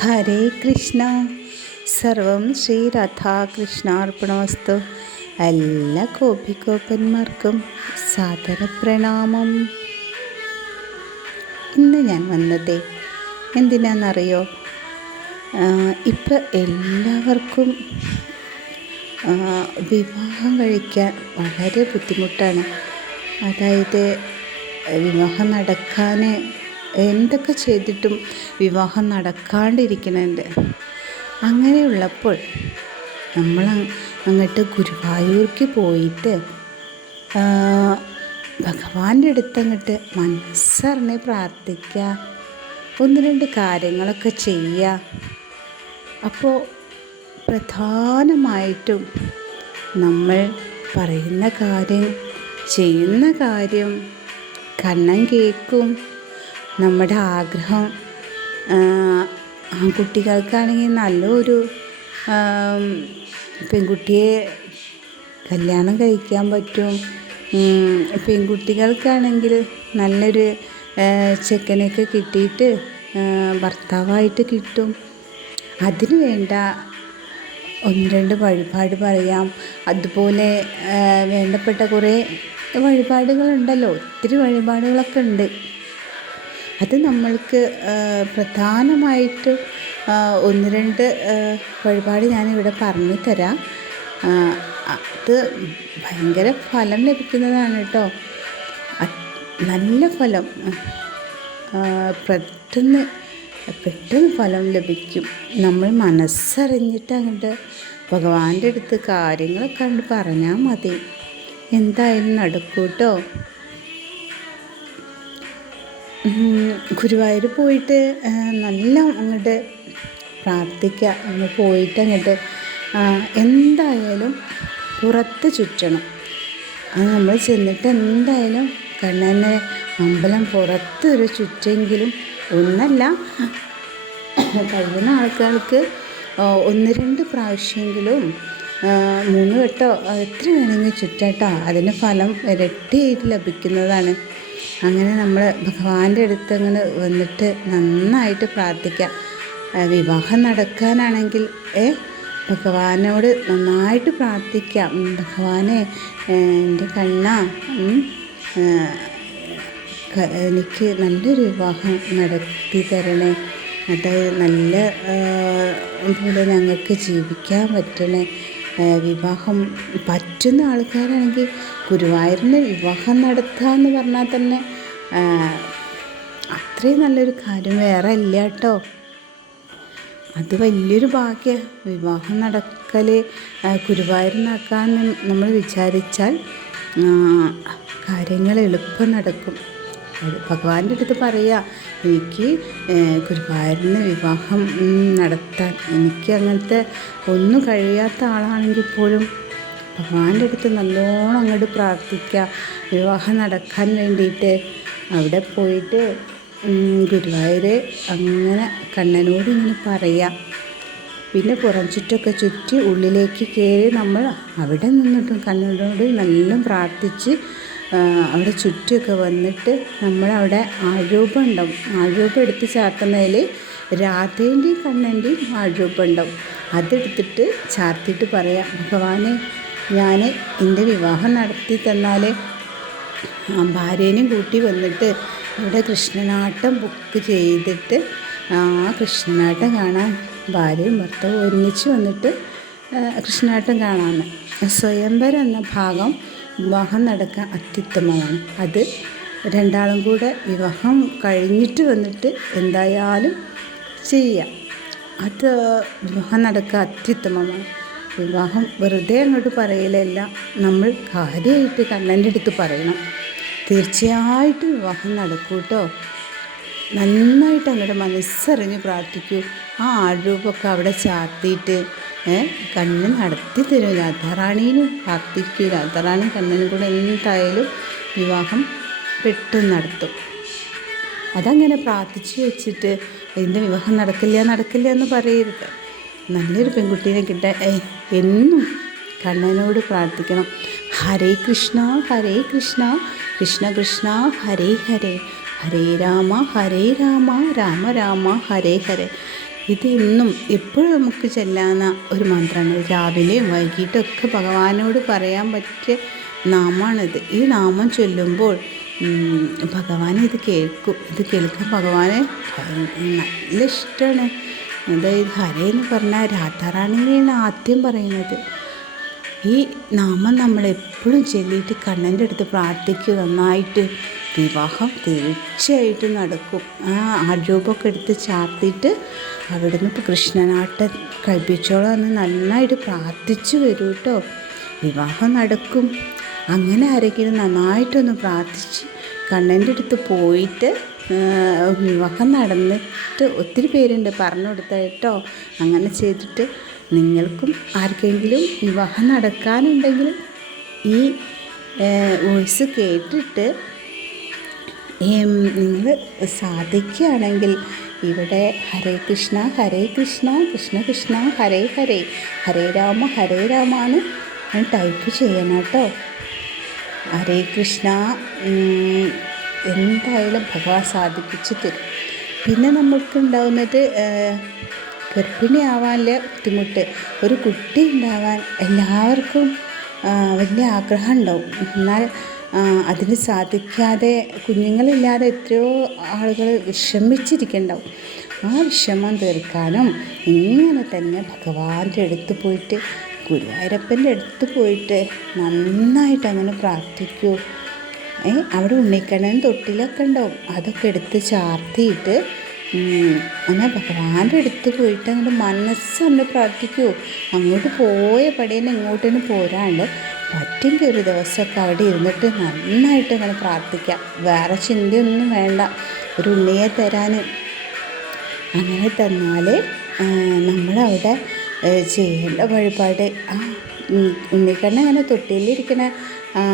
ഹരേ കൃഷ്ണ. സർവം ശ്രീ രാധാകൃഷ്ണാർപ്പണമസ്തു. എല്ലാ കോപിക്കോപ്പന്മാർക്കും സാദര പ്രണാമം ഇന്ന് ഞാൻ വന്നത് എന്തിനാണെന്നറിയോ ഇപ്പം എല്ലാവർക്കും വിവാഹം കഴിക്കാൻ വളരെ ബുദ്ധിമുട്ടാണ്. അതായത് വിവാഹം നടക്കാൻ എന്തൊക്കെ ചെയ്തിട്ടും വിവാഹം നടക്കാണ്ടിരിക്കുന്നുണ്ട് അങ്ങനെയുള്ളപ്പോൾ നമ്മൾ അങ്ങോട്ട് ഗുരുവായൂർക്ക് പോയിട്ട് ഭഗവാന്റെ അടുത്ത് അങ്ങോട്ട് മനസ്സറിഞ്ഞ് പ്രാർത്ഥിക്കുക ഒന്ന് രണ്ട് കാര്യങ്ങളൊക്കെ ചെയ്യുക. അപ്പോൾ പ്രധാനമായിട്ടും നമ്മൾ പറയുന്ന കാര്യം ചെയ്യുന്ന കാര്യം കണ്ണം കേൾക്കും നമ്മുടെ ആഗ്രഹം കുട്ടികൾക്കാണെങ്കിൽ ആൺകുട്ടികൾക്കാണെങ്കിൽ നല്ലൊരു പെൺകുട്ടിയെ കല്യാണം കഴിക്കാൻ പറ്റും. പെൺകുട്ടികൾക്കാണെങ്കിൽ നല്ലൊരു ചെക്കനൊക്കെ കിട്ടിയിട്ട് ഭർത്താവായിട്ട് കിട്ടും. അതിന് വേണ്ട ഒന്ന് രണ്ട് വഴിപാട് പറയാം. അതുപോലെ വേണ്ടപ്പെട്ട കുറേ വഴിപാടുകളുണ്ടല്ലോ. ഒത്തിരി വഴിപാടുകളൊക്കെ ഉണ്ട്. അത് നമ്മൾക്ക് പ്രധാനമായിട്ട് ഒന്ന് രണ്ട് വഴിപാട് ഞാനിവിടെ പറഞ്ഞു തരാം അത് ഭയങ്കര ഫലം ലഭിക്കുന്നതാണ് കേട്ടോ. നല്ല ഫലം. പെട്ടെന്ന് പെട്ടെന്ന് ഫലം ലഭിക്കും. നമ്മൾ മനസ്സറിഞ്ഞിട്ട് അങ്ങോട്ട് ഭഗവാന്റെ അടുത്ത് കാര്യങ്ങളൊക്കെ കണ്ട് പറഞ്ഞാൽ മതി. എന്തായാലും നടക്കൂ കേട്ടോ ഗുരുവായൂർ പോയിട്ട് നല്ല അങ്ങോട്ട് പ്രാർത്ഥിക്കുക അങ്ങ് പോയിട്ട് അങ്ങോട്ട് എന്തായാലും പുറത്ത് ചുറ്റണം. അത് നമ്മൾ ചെന്നിട്ട് എന്തായാലും കണ്ണനെ അമ്പലം പുറത്ത് ഒരു ചുറ്റെങ്കിലും ഒന്നല്ല കഴിയുന്ന ആൾക്കാർക്ക് ഒന്ന് രണ്ട് പ്രാവശ്യമെങ്കിലും മൂന്ന് വട്ടോ എത്ര വേണമെങ്കിൽ ചുറ്റാട്ടോ. അതിന് ഫലം ഇരട്ടിയായിട്ട് ലഭിക്കുന്നതാണ്. അങ്ങനെ നമ്മൾ ഭഗവാന്റെ അടുത്ത് അങ്ങനെ വന്നിട്ട് നന്നായിട്ട് പ്രാർത്ഥിക്കാം. വിവാഹം നടക്കാനാണെങ്കിൽ ഏ ഭഗവാനോട് നന്നായിട്ട് പ്രാർത്ഥിക്കാം. ഭഗവാനെ എന്റെ കണ്ണ എനിക്ക് നല്ലൊരു വിവാഹം നടത്തി തരണേ. അതായത് നല്ല പോലെ ഞങ്ങൾക്ക് ജീവിക്കാൻ പറ്റണേ. വിവാഹം പറ്റുന്ന ആൾക്കാരാണെങ്കിൽ ഗുരുവായൂരിന് വിവാഹം നടത്തുക എന്ന് പറഞ്ഞാൽ തന്നെ അത്രയും നല്ലൊരു കാര്യം വേറെ ഇല്ല കേട്ടോ. അത് വലിയൊരു ഭാഗ്യ. വിവാഹം നടക്കൽ ഗുരുവായൂർ നടക്കാമെന്ന് നമ്മൾ വിചാരിച്ചാൽ കാര്യങ്ങൾ എളുപ്പം നടക്കും. ഭഗവാന്റെ അടുത്ത് പറയാ എനിക്ക് ഗുരുവായൂരിന് വിവാഹം നടത്താൻ എനിക്ക് അങ്ങനത്തെ ഒന്നും കഴിയാത്ത ആളാണെങ്കിൽ പോലും ഭഗവാന്റെ അടുത്ത് നല്ലോണം അങ്ങോട്ട് പ്രാർത്ഥിക്കുക വിവാഹം നടക്കാൻ വേണ്ടിയിട്ട്. അവിടെ പോയിട്ട് ഉം, ഗുരുവായൂർ അങ്ങനെ കണ്ണനോട് ഇങ്ങനെ പറയാം. പിന്നെ പുറം ചുറ്റൊക്കെ ചുറ്റി ഉള്ളിലേക്ക് കയറി നമ്മൾ അവിടെ നിന്നിട്ടും കണ്ണനോട് നല്ല പ്രാർത്ഥിച്ച് അവിടെ ചുറ്റുമൊക്കെ വന്നിട്ട് നമ്മളവിടെ ആഴൂപം ഉണ്ടാവും ആഴൂപം എടുത്ത് ചാർത്തുന്നതിൽ രാധേന്റെയും കണ്ണന്റെയും ആഴൂപം ഉണ്ടാവും അതെടുത്തിട്ട് ചാർത്തിയിട്ട് പറയാം ഭഗവാനെ ഞാൻ എന്റെ വിവാഹം നടത്തി തന്നാൽ ഭാര്യേനെയും കൂട്ടി വന്നിട്ട് ഇവിടെ കൃഷ്ണനാട്ടം ബുക്ക് ചെയ്തിട്ട് ആ കൃഷ്ണനാട്ടം കാണാൻ ഭാര്യയും ഭർത്താവും ഒന്നിച്ച് വന്നിട്ട് കൃഷ്ണനാട്ടം കാണാമെന്ന്. സ്വയംവരം എന്ന ഭാഗം വിവാഹം നടക്കാൻ അത്യുത്തമമാണ്. അത് രണ്ടാളും കൂടെ വിവാഹം കഴിഞ്ഞിട്ട് വന്നിട്ട് എന്തായാലും ചെയ്യാം. അത് വിവാഹം നടക്കുക അത്യുത്തമമാണ്. വിവാഹം വെറുതെ അങ്ങോട്ട് പറയലല്ല. നമ്മൾ കാര്യമായിട്ട് കണ്ണന്റെ അടുത്ത് പറയണം. തീർച്ചയായിട്ടും വിവാഹം നടക്കൂ കേട്ടോ നന്നായിട്ട് അങ്ങോട്ട് മനസ്സറിഞ്ഞ് പ്രാർത്ഥിക്കൂ. ആ ആൾരൂപമൊക്കെ അവിടെ ചാർത്തിയിട്ട് കണ്ണ് നടത്തി തരും. രാധാറാണിയിലും പ്രാർത്ഥിക്കും. രാധാറാണി കണ്ണനും കൂടെ എന്തായാലും വിവാഹം പെട്ടെന്ന് നടത്തും. അതങ്ങനെ പ്രാർത്ഥിച്ച് വെച്ചിട്ട് എന്റെ വിവാഹം നടക്കില്ല നടക്കില്ല എന്ന് പറയരുത്. നല്ലൊരു പെൺകുട്ടീനെ കിട്ടാൻ എന്നും കണ്ണനോട് പ്രാർത്ഥിക്കണം. ഹരേ കൃഷ്ണ ഹരേ കൃഷ്ണ കൃഷ്ണ കൃഷ്ണ ഹരേ ഹരേ. ഹരേ രാമ ഹരേ രാമ രാമ രാമ ഹരേ ഹരേ. ഇത് എപ്പോഴും നമുക്ക് ചെല്ലാവുന്ന ഒരു മന്ത്രമാണ്. രാവിലെയും വൈകിട്ടൊക്കെ ഭഗവാനോട് പറയാൻ പറ്റിയ നാമമാണിത് ഈ നാമം ചൊല്ലുമ്പോൾ ഭഗവാനെ ഇത് കേൾക്കും. ഇത് കേൾക്കാൻ ഭഗവാനെ നല്ല ഇഷ്ടമാണ് അതായത് ഹരേ എന്ന് പറഞ്ഞാൽ രാധാറാണിയാണ് ആദ്യം പറയുന്നത്. ഈ നാമം നമ്മൾ എപ്പോഴും ചൊല്ലിയിട്ട് കണ്ണന്റെ അടുത്ത് പ്രാർത്ഥിക്കുക. നന്നായിട്ട് വിവാഹം തീർച്ചയായിട്ടും നടക്കും. ആ ആരൂപമൊക്കെ എടുത്ത് ചാർത്തിയിട്ട് അവിടുന്ന് ഇപ്പോൾ കൃഷ്ണനാട്ട് കഴിപ്പിച്ചോളാം നന്നായിട്ട് പ്രാർത്ഥിച്ചു വരൂ കേട്ടോ വിവാഹം നടക്കും. അങ്ങനെ ആരെങ്കിലും നന്നായിട്ടൊന്ന് പ്രാർത്ഥിച്ച് കണ്ണന്റെ അടുത്ത് പോയിട്ട് വിവാഹം നടന്നിട്ട് ഒത്തിരി പേരുണ്ട് പറഞ്ഞു കൊടുത്ത കേട്ടോ അങ്ങനെ ചെയ്തിട്ട് നിങ്ങൾക്കും ആർക്കെങ്കിലും വിവാഹം നടക്കാനുണ്ടെങ്കിൽ ഈ വോയിസ് കേട്ടിട്ട് നിങ്ങൾ സാധിക്കുകയാണെങ്കിൽ ഇവിടെ ഹരേ കൃഷ്ണ ഹരേ കൃഷ്ണ കൃഷ്ണ കൃഷ്ണ ഹരേ ഹരേ ഹരേ രാമ ഹരേ രാമാണ്. ഞാൻ ടൈപ്പ് ചെയ്യണം കേട്ടോ. ഹരേ കൃഷ്ണ എന്തായാലും ഭഗവാൻ സാധിപ്പിച്ചു തരും. പിന്നെ നമുക്ക് ഉണ്ടാവുന്നത് ഗർഭിണിയാവാനുള്ള ബുദ്ധിമുട്ട്. ഒരു കുട്ടി ഉണ്ടാവാൻ എല്ലാവർക്കും വലിയ ആഗ്രഹം ഉണ്ടാവും. എന്നാൽ അതിന് സാധിക്കാതെ കുഞ്ഞുങ്ങളില്ലാതെ എത്രയോ ആളുകൾ വിഷമിച്ചിരിക്കുന്നുണ്ടാവും ആ വിഷമം തീർക്കാനും ഇങ്ങനെ തന്നെ ഭഗവാന്റെ അടുത്ത് പോയിട്ട് ഗുരുവായൂരപ്പന്റെ അടുത്ത് പോയിട്ട് നന്നായിട്ട് അങ്ങനെ പ്രാർത്ഥിക്കൂ. ഏ അവിടെ ഉണ്ണിക്കണ്ണൻ തൊട്ടിലൊക്കെ ഉണ്ടാവും. അതൊക്കെ എടുത്ത് ചാർത്തിയിട്ട് അങ്ങനെ ഭഗവാന്റെ അടുത്ത് പോയിട്ട് അങ്ങോട്ട് മനസ്സൊന്ന് പ്രാർത്ഥിക്കൂ. അങ്ങോട്ട് പോയ പടിയെന്ന് ഇങ്ങോട്ടേന് പോരാണ്ട് പറ്റുമെങ്കിൽ ഒരു ദിവസമൊക്കെ അവിടെ ഇരുന്നിട്ട് നന്നായിട്ട് ഇങ്ങനെ പ്രാർത്ഥിക്കാം. വേറെ ചിന്തയൊന്നും വേണ്ട. ഒരു ഉണ്ണിയെ തരാൻ അങ്ങനെ തന്നാൽ നമ്മളവിടെ ചെയ്യേണ്ട വഴിപാട്. ആ ഉണ്ണിക്കണ്ണ അങ്ങനെ തൊട്ടിയിലിരിക്കണ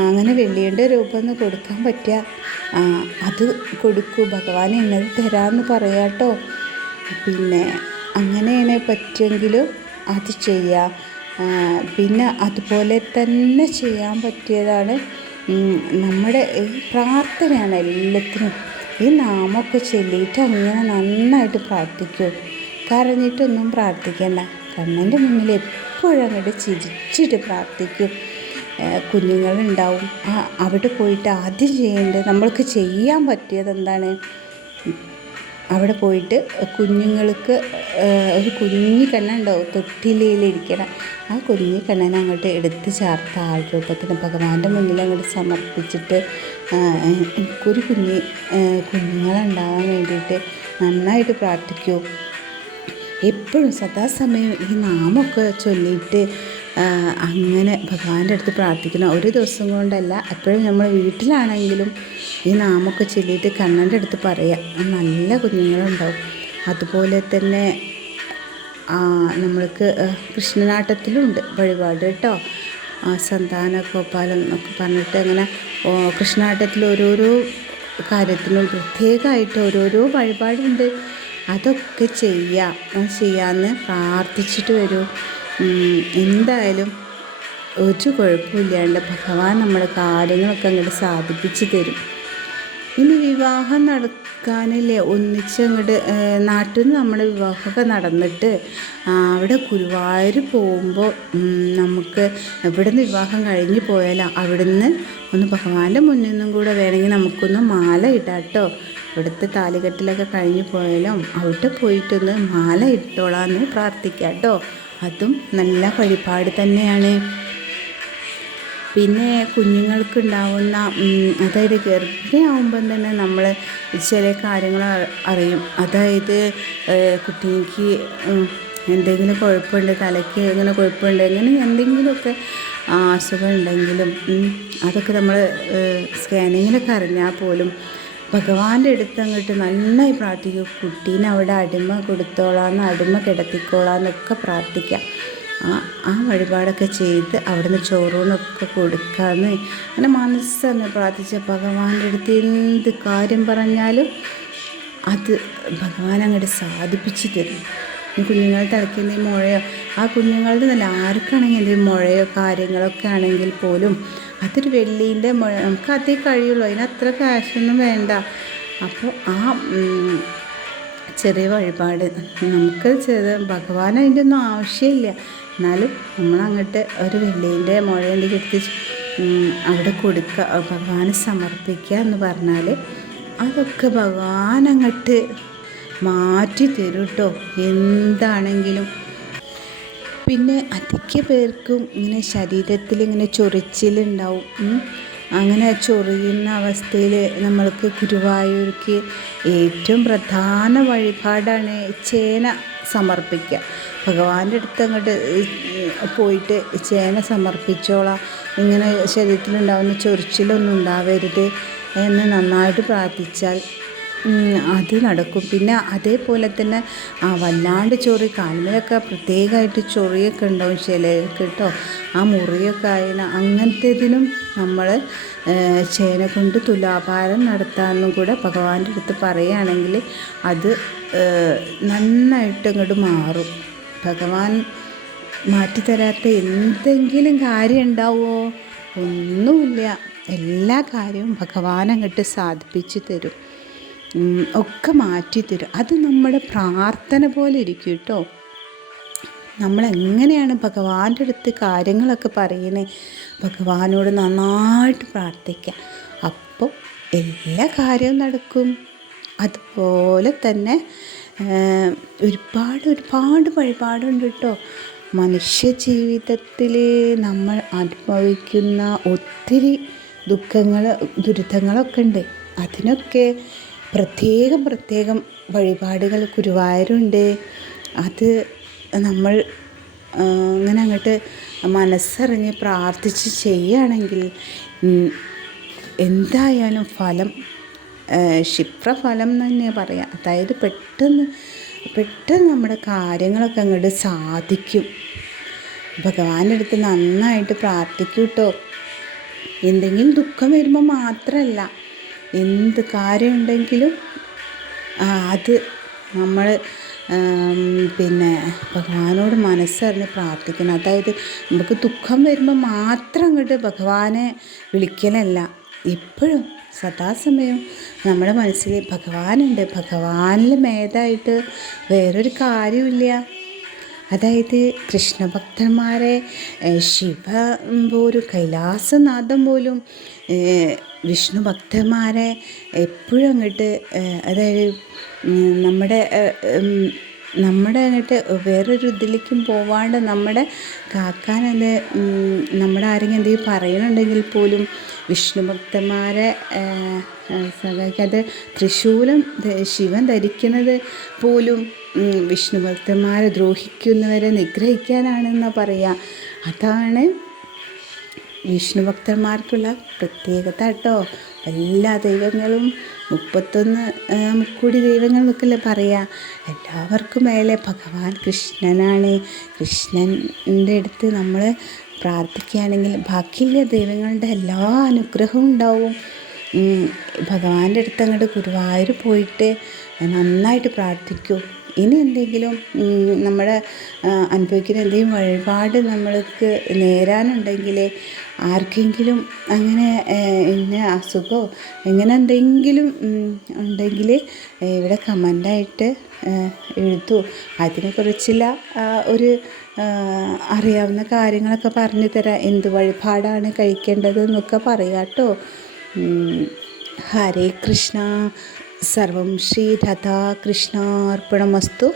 അങ്ങനെ വെള്ളിയുടെ രൂപം ഒന്ന് കൊടുക്കാൻ പറ്റുക. അത് കൊടുക്കൂ. ഭഗവാൻ എന്നത് തരാമെന്ന് പറയാട്ടോ പിന്നെ അങ്ങനെയാണ് പറ്റുമെങ്കിലും അത് ചെയ്യുക പിന്നെ അതുപോലെ തന്നെ ചെയ്യാൻ പറ്റിയതാണ് നമ്മുടെ പ്രാർത്ഥനയാണ് എല്ലാത്തിനും. ഈ നാമൊക്കെ ചൊല്ലിയിട്ട് അങ്ങനെ നന്നായിട്ട് പ്രാർത്ഥിക്കൂ. കരഞ്ഞിട്ടൊന്നും പ്രാർത്ഥിക്കണ്ട. കണ്ണന്റെ മുന്നിൽ എപ്പോഴും അങ്ങോട്ട് ചിരിച്ചിട്ട് പ്രാർത്ഥിക്കും. കുഞ്ഞുങ്ങളുണ്ടാവും. അവിടെ പോയിട്ട് ആദ്യം ചെയ്യേണ്ടത് നമ്മൾക്ക് ചെയ്യാൻ പറ്റിയത് എന്താണ്? അവിടെ പോയിട്ട് കുഞ്ഞുങ്ങൾക്ക് ഒരു കുഞ്ഞി കണ്ണുണ്ടാവും തൊട്ടിലയിലിരിക്കണ ആ കുഞ്ഞി കണ്ണനെ അങ്ങോട്ട് എടുത്ത് ചേർത്ത ആൾ രൂപത്തിന് ഭഗവാന്റെ മുന്നിൽ അങ്ങോട്ട് സമർപ്പിച്ചിട്ട് എനിക്കൊരു കുഞ്ഞി കുഞ്ഞുങ്ങളുണ്ടാവാൻ വേണ്ടിയിട്ട് നന്നായിട്ട് പ്രാർത്ഥിക്കൂ. എപ്പോഴും സദാസമയം ഈ നാമൊക്കെ ചൊല്ലിയിട്ട് അങ്ങനെ ഭഗവാന്റെ അടുത്ത് പ്രാർത്ഥിക്കണം ഒരു ദിവസം കൊണ്ടല്ല എപ്പോഴും നമ്മൾ വീട്ടിലാണെങ്കിലും ഈ നാമൊക്കെ ചൊല്ലിയിട്ട് കണ്ണന്റെ അടുത്ത് പറയുക നല്ല കുഞ്ഞുങ്ങളുണ്ടാവും. അതുപോലെ തന്നെ നമ്മൾക്ക് കൃഷ്ണനാട്ടത്തിലുണ്ട് വഴിപാട് കേട്ടോ. സന്താന ഗോപാലം എന്നൊക്കെ പറഞ്ഞിട്ട് അങ്ങനെ കൃഷ്ണനാട്ടത്തിൽ ഓരോരോ കാര്യത്തിനും പ്രത്യേകമായിട്ട് ഓരോരോ വഴിപാടുണ്ട്. അതൊക്കെ ചെയ്യാം. ചെയ്യാമെന്ന് പ്രാർത്ഥിച്ചിട്ട് വരൂ. എന്തായാലും ഒരു കുഴപ്പമില്ലാണ്ട് ഭഗവാൻ നമ്മുടെ കാര്യങ്ങളൊക്കെ അങ്ങോട്ട് സാധിപ്പിച്ച് തരും. ഇനി വിവാഹം നടക്കാനല്ലേ ഒന്നിച്ച് അങ്ങോട്ട് നാട്ടിൽ നിന്ന് നമ്മുടെ വിവാഹമൊക്കെ നടന്നിട്ട് അവിടെ ഗുരുവായൂർ പോകുമ്പോൾ നമുക്ക് ഇവിടെ നിന്ന് വിവാഹം കഴിഞ്ഞ് പോയാലോ അവിടുന്ന് ഒന്ന് ഭഗവാന്റെ മുന്നിൽ നിന്നും കൂടെ വേണമെങ്കിൽ നമുക്കൊന്ന് മാല ഇടാട്ടോ ഇവിടുത്തെ താലികെട്ടിലൊക്കെ കഴിഞ്ഞ് പോയാലും അവിടെ പോയിട്ടൊന്ന് മാല ഇട്ടോളാന്ന് പ്രാർത്ഥിക്കാം കേട്ടോ. അതും നല്ല വഴിപാട് തന്നെയാണ്. പിന്നെ കുഞ്ഞുങ്ങൾക്കുണ്ടാവുന്ന അതായത് ഗർഭിണിയാവുമ്പം തന്നെ നമ്മൾ ചില കാര്യങ്ങൾ അറിയും. അതായത് കുട്ടിക്ക് എന്തെങ്കിലും കുഴപ്പമുണ്ട് തലയ്ക്ക് എങ്ങനെ കുഴപ്പമുണ്ട് എങ്ങനെ എന്തെങ്കിലുമൊക്കെ അസുഖം ഉണ്ടെങ്കിലും അതൊക്കെ നമ്മൾ സ്കാനിങ്ങിലൊക്കെ അറിഞ്ഞാൽ പോലും ഭഗവാന്റെ അടുത്ത് അങ്ങോട്ട് നന്നായി പ്രാർത്ഥിക്കും. കുട്ടീനെ അവിടെ അടിമ കൊടുത്തോളാന്ന് അടിമ കിടത്തിക്കോളാന്നൊക്കെ പ്രാർത്ഥിക്കാം. ആ ആ വഴിപാടൊക്കെ ചെയ്ത് അവിടുന്ന് ചോറൂണൊക്കെ കൊടുക്കാമെന്ന് അങ്ങനെ മനസ്സെന്നെ പ്രാർത്ഥിച്ച ഭഗവാന്റെ അടുത്ത് എന്ത് കാര്യം പറഞ്ഞാലും അത് ഭഗവാൻ അങ്ങോട്ട് സാധിപ്പിച്ച് തരും. കുഞ്ഞുങ്ങളുടെ തലയ്ക്ക് എന്തെങ്കിലും മുഴയോ? ആ കുഞ്ഞുങ്ങളുടെ നല്ല ആർക്കാണെങ്കിൽ എന്തെങ്കിലും മുഴയോ കാര്യങ്ങളൊക്കെ ആണെങ്കിൽ പോലും അതൊരു വെള്ളീന്റെ നമുക്ക് അതേ കഴിയുള്ളൂ. അതിന് അത്ര കാശൊന്നും വേണ്ട. അപ്പോൾ ആ ചെറിയ വഴിപാട്. നമുക്ക് ചെറിയ ഭഗവാൻ അതിന്റെ ഒന്നും ആവശ്യമില്ല. എന്നാലും നമ്മളങ്ങോട്ട് ഒരു വെള്ളീന്റെ മുഴേന്റെ എടുത്ത് അവിടെ കൊടുക്കുക ഭഗവാന് സമർപ്പിക്കുക എന്ന് പറഞ്ഞാൽ അതൊക്കെ ഭഗവാൻ അങ്ങോട്ട് മാറ്റി തരൂട്ടോ എന്താണെങ്കിലും പിന്നെ അധിക പേർക്കും ഇങ്ങനെ ശരീരത്തിൽ ഇങ്ങനെ ചൊറിച്ചിലുണ്ടാവും. അങ്ങനെ ചൊറിയുന്ന അവസ്ഥയിൽ നമ്മൾക്ക് ഗുരുവായൂർക്ക് ഏറ്റവും പ്രധാന വഴിപാടാണ് ചേന സമർപ്പിക്കുക. ഭഗവാന്റെ അടുത്ത് അങ്ങോട്ട് പോയിട്ട് ചേന സമർപ്പിച്ചോളാം. ഇങ്ങനെ ശരീരത്തിലുണ്ടാവുന്ന ചൊറിച്ചിലൊന്നും ഉണ്ടാവരുത് എന്ന് നന്നായിട്ട് പ്രാർത്ഥിച്ചാൽ അത് നടക്കും. പിന്നെ അതേപോലെ തന്നെ ആ വല്ലാണ്ട് ചൊറി കാലിലൊക്കെ പ്രത്യേകമായിട്ട് ചൊറിയൊക്കെ ഉണ്ടാവും ചിലർക്ക് കേട്ടോ. ആ മുറിയൊക്കെ ആയതിന അങ്ങനത്തേതിനും നമ്മൾ ചേന കൊണ്ട് തുലാഭാരം നടത്താമെന്നും കൂടെ ഭഗവാന്റെ അടുത്ത് പറയുകയാണെങ്കിൽ അത് നന്നായിട്ട് അങ്ങോട്ട് മാറും. ഭഗവാൻ മാറ്റിത്തരാത്ത എന്തെങ്കിലും കാര്യം ഉണ്ടാവുമോ? ഒന്നുമില്ല. എല്ലാ കാര്യവും ഭഗവാൻ അങ്ങോട്ട് സാധിപ്പിച്ച് തരും. ഒക്കെ മാറ്റിത്തരും. അത് നമ്മുടെ പ്രാർത്ഥന പോലെ ഇരിക്കും കേട്ടോ. നമ്മളെങ്ങനെയാണ് ഭഗവാന്റെ അടുത്ത് കാര്യങ്ങളൊക്കെ പറയുന്നത് ഭഗവാനോട് നന്നായിട്ട് പ്രാർത്ഥിക്കാം. അപ്പോൾ എല്ലാ കാര്യവും നടക്കും. അതുപോലെ തന്നെ ഒരുപാട് ഒരുപാട് വഴിപാടുണ്ട് കേട്ടോ. മനുഷ്യ ജീവിതത്തിൽ നമ്മൾ അനുഭവിക്കുന്ന ഒത്തിരി ദുഃഖങ്ങൾ ദുരിതങ്ങളൊക്കെ ഉണ്ട്. അതിനൊക്കെ പ്രത്യേകം പ്രത്യേകം വഴിപാടുകൾ ഗുരുവായൂരുണ്ട്. അത് നമ്മൾ അങ്ങനെ അങ്ങോട്ട് മനസ്സറിഞ്ഞ് പ്രാർത്ഥിച്ച് ചെയ്യുകയാണെങ്കിൽ എന്തായാലും ഫലം ക്ഷിപ്രഫലം തന്നെ പറയാം. അതായത് പെട്ടെന്ന് പെട്ടെന്ന് നമ്മുടെ കാര്യങ്ങളൊക്കെ അങ്ങോട്ട് സാധിക്കും. ഭഗവാന്റെ അടുത്ത് നന്നായിട്ട് പ്രാർത്ഥിക്കൂട്ടോ എന്തെങ്കിലും ദുഃഖം വരുമ്പോൾ മാത്രമല്ല എന്ത് കാര്യമുണ്ടെങ്കിലും അത് നമ്മൾ പിന്നെ ഭഗവാനോട് മനസ്സറിഞ്ഞ് പ്രാർത്ഥിക്കണം. അതായത് നമുക്ക് ദുഃഖം വരുമ്പോൾ മാത്രം അങ്ങോട്ട് ഭഗവാനെ വിളിക്കലല്ല. എപ്പോഴും സദാസമയം നമ്മുടെ മനസ്സിൽ ഭഗവാനുണ്ട്. ഭഗവാനിൽ മേതായിട്ട് വേറൊരു കാര്യമില്ല അതായത് കൃഷ്ണഭക്തന്മാരെ ശിവ പോലും കൈലാസനാഥം പോലും വിഷ്ണു ഭക്തന്മാരെ എപ്പോഴും അങ്ങോട്ട് അതായത് നമ്മുടെ നമ്മുടെ അങ്ങോട്ട് വേറൊരു ഇതിലേക്കും പോവാണ്ട് നമ്മുടെ കാക്കാനത് നമ്മുടെ ആരെങ്കിലും എന്തെങ്കിലും പറയുന്നുണ്ടെങ്കിൽ പോലും വിഷ്ണു ഭക്തന്മാരെ സഹായിക്കാതെ തൃശൂലം ശിവൻ ധരിക്കുന്നത് പോലും വിഷ്ണു ഭക്തന്മാരെ ദ്രോഹിക്കുന്നവരെ നിഗ്രഹിക്കാനാണെന്ന് പറയുക അതാണ് വിഷ്ണു ഭക്തന്മാർക്കുള്ള പ്രത്യേകത കേട്ടോ എല്ലാ ദൈവങ്ങളും മുപ്പത്തൊന്ന് മുക്കൂടി ദൈവങ്ങൾ എന്നൊക്കെയല്ലേ പറയാ എല്ലാവർക്കും മേലെ ഭഗവാൻ കൃഷ്ണനാണ്. കൃഷ്ണന്റെ അടുത്ത് നമ്മൾ പ്രാർത്ഥിക്കുകയാണെങ്കിൽ ബാക്കിയുള്ള ദൈവങ്ങളുടെ എല്ലാ അനുഗ്രഹവും ഉണ്ടാവും. ഭഗവാന്റെ അടുത്ത് അങ്ങോട്ട് ഗുരുവായൂർ പോയിട്ട് നന്നായിട്ട് പ്രാർത്ഥിക്കൂ. ഇനി എന്തെങ്കിലും നമ്മുടെ അനുഭവിക്കുന്ന എന്തെങ്കിലും വഴിപാട് നമ്മൾക്ക് നേരാനുണ്ടെങ്കിൽ ആർക്കെങ്കിലും അങ്ങനെ ഇന്ന അസുഖമോ ഇങ്ങനെ എന്തെങ്കിലും ഉണ്ടെങ്കിൽ ഇവിടെ കമന്റായിട്ട് എഴുതൂ. അതിനെക്കുറിച്ചുള്ള ഒരു അറിയാവുന്ന കാര്യങ്ങളൊക്കെ പറഞ്ഞു തരാം. എന്ത് വഴിപാടാണ് കഴിക്കേണ്ടത് എന്നൊക്കെ പറയാം കേട്ടോ. ഹരേ കൃഷ്ണ. സർവം ശ്രീ രാധാകൃഷ്ണാർപ്പണമസ്തു